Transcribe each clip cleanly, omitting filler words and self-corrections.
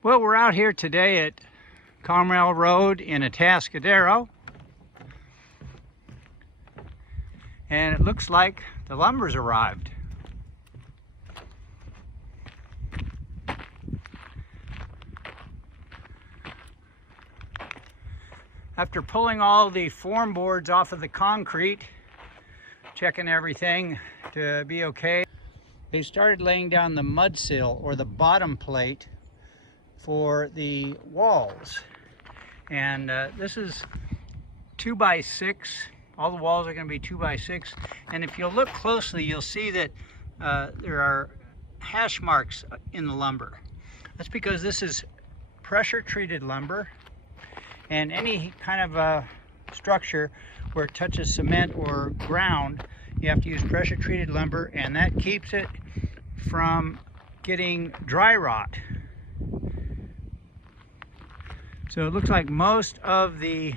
Well, we're out here today at Carmel Road in Atascadero, and it looks like the lumber's arrived. After pulling all the form boards off of the concrete, checking everything to be okay, they started laying down the mud sill or the bottom plate for the walls. And this is 2x6. All the walls are going to be 2x6. And if you'll look closely, you'll see that there are hash marks in the lumber. That's because this is pressure treated lumber. And any kind of structure where it touches cement or ground, you have to use pressure treated lumber, and that keeps it from getting dry rot. So it looks like most of the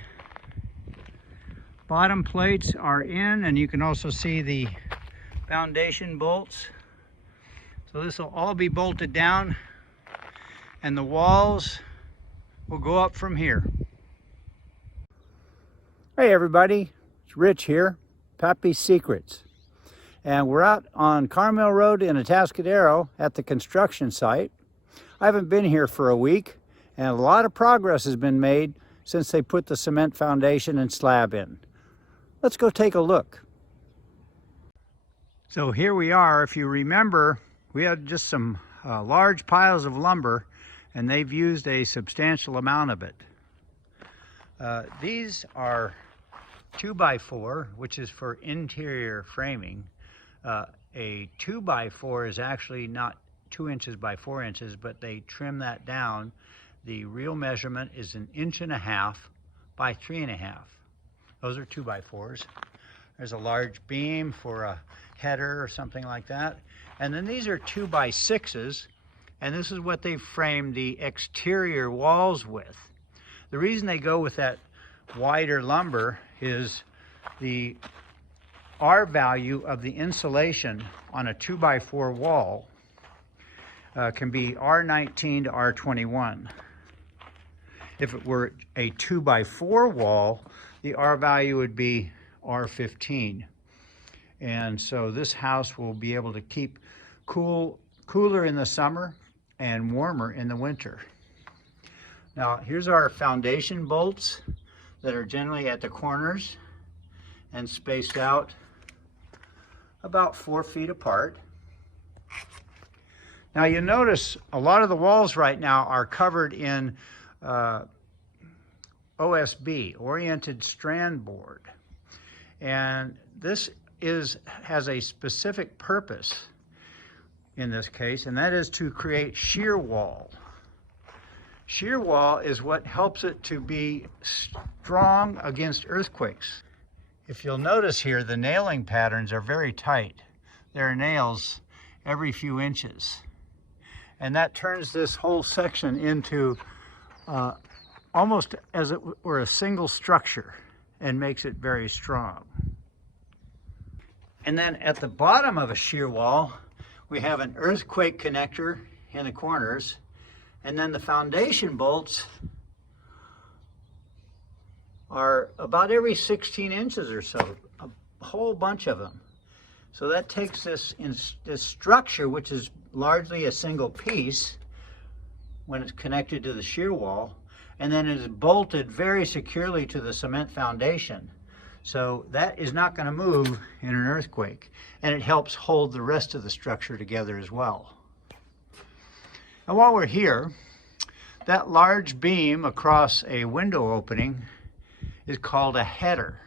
bottom plates are in, and you can also see the foundation bolts. So this will all be bolted down, and the walls will go up from here. Hey everybody, it's Rich here, Pappy's Secrets. And we're out on Carmel Road in Atascadero at the construction site. I haven't been here for a week, and a lot of progress has been made since they put the cement foundation and slab in. Let's go take a look. So here we are. If you remember, we had just some large piles of lumber, and they've used a substantial amount of it. These are 2x4, which is for interior framing. A 2x4 is actually not 2 inches by 4 inches, but they trim that down. The real measurement is 1.5 inches by 3.5 inches. Those are 2x4s. There's a large beam for a header or something like that. And then these are 2x6s, and this is what they frame the exterior walls with. The reason they go with that wider lumber is the R value of the insulation on a 2x4 wall can be R19 to R21. If it were a 2x4 wall, the R value would be R15. And so this house will be able to keep cooler in the summer and warmer in the winter. Now here's our foundation bolts that are generally at the corners and spaced out about 4 feet apart. Now you notice a lot of the walls right now are covered in OSB, oriented strand board. And this has a specific purpose in this case, and that is to create shear wall. Shear wall is what helps it to be strong against earthquakes. If you'll notice here, the nailing patterns are very tight. There are nails every few inches. And that turns this whole section into almost as it were a single structure and makes it very strong. And then at the bottom of a shear wall, we have an earthquake connector in the corners, and then the foundation bolts are about every 16 inches or so, a whole bunch of them. So that takes this structure, which is largely a single piece when it's connected to the shear wall, and then it is bolted very securely to the cement foundation. So that is not going to move in an earthquake, and it helps hold the rest of the structure together as well. And while we're here, that large beam across a window opening is called a header.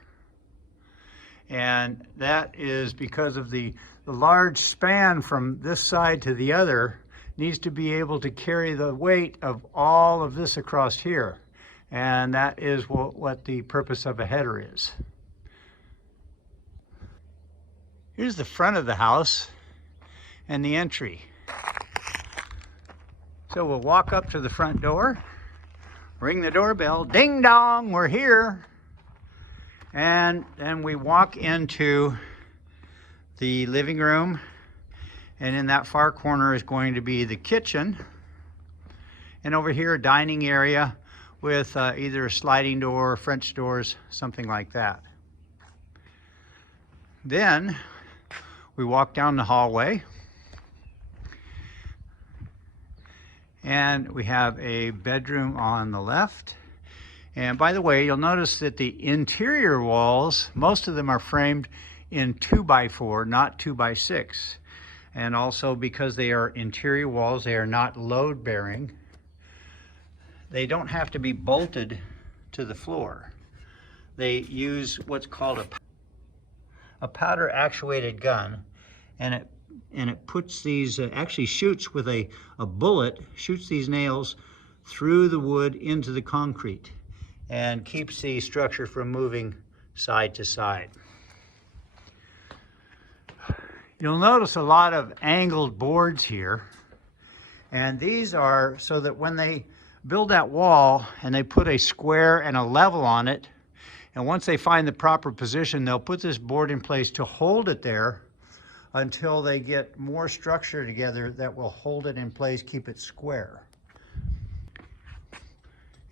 And that is because of the large span from this side to the other needs to be able to carry the weight of all of this across here. And that is what the purpose of a header is. Here's the front of the house and the entry. So we'll walk up to the front door, ring the doorbell, ding dong, we're here. And then we walk into the living room, and in that far corner is going to be the kitchen. And over here, a dining area with either a sliding door, French doors, something like that. Then we walk down the hallway, and we have a bedroom on the left. And by the way, you'll notice that the interior walls, most of them are framed in 2x4, not 2x6. And also because they are interior walls, they are not load bearing. They don't have to be bolted to the floor. They use what's called a powder actuated gun, and it puts these, actually shoots with a bullet, shoots these nails through the wood into the concrete and keeps the structure from moving side to side. You'll notice a lot of angled boards here, and these are so that when they build that wall and they put a square and a level on it, and once they find the proper position, they'll put this board in place to hold it there until they get more structure together that will hold it in place, keep it square.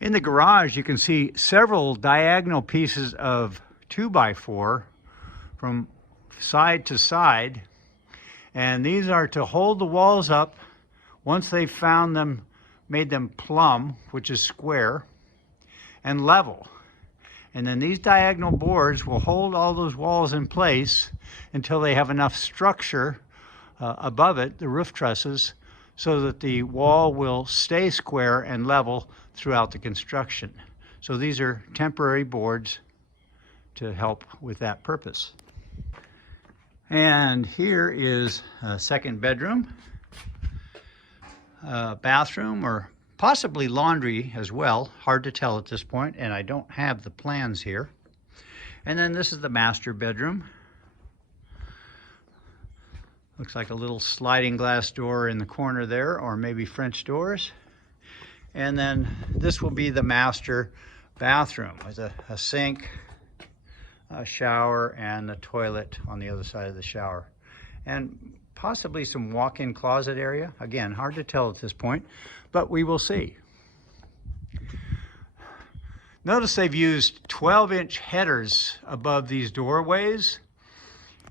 In the garage, you can see several diagonal pieces of 2x4 from side to side, and these are to hold the walls up once they've found them, made them plumb, which is square, and level. And then these diagonal boards will hold all those walls in place until they have enough structure above it, the roof trusses, so that the wall will stay square and level throughout the construction. So these are temporary boards to help with that purpose. And here is a second bedroom, bathroom, or possibly laundry as well. Hard to tell at this point, and I don't have the plans here. And then this is the master bedroom. Looks like a little sliding glass door in the corner there, or maybe French doors. And then this will be the master bathroom with a sink, a shower, and a toilet on the other side of the shower. And possibly some walk-in closet area. Again, hard to tell at this point, but we will see. Notice they've used 12-inch headers above these doorways.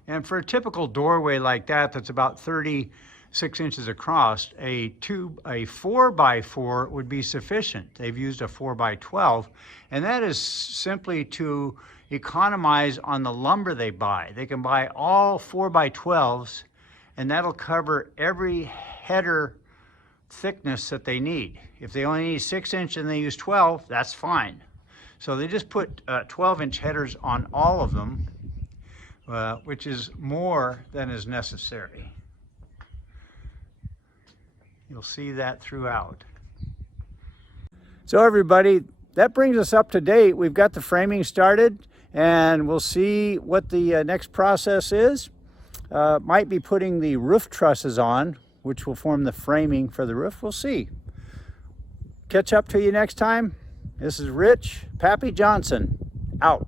And for a typical doorway like that, that's about 36 inches across, a 4x4 would be sufficient. They've used a 4x12, and that is simply to economize on the lumber they buy. They can buy all 4x12s, and that'll cover every header thickness that they need. If they only need 6 inch and they use 12, that's fine. So they just put 12-inch headers on all of them, which is more than is necessary. You'll see that throughout. So everybody, that brings us up to date. We've got the framing started, and we'll see what the next process is. Might be putting the roof trusses on, which will form the framing for the roof. We'll see. Catch up to you next time. This is Rich Pappy Johnson, out.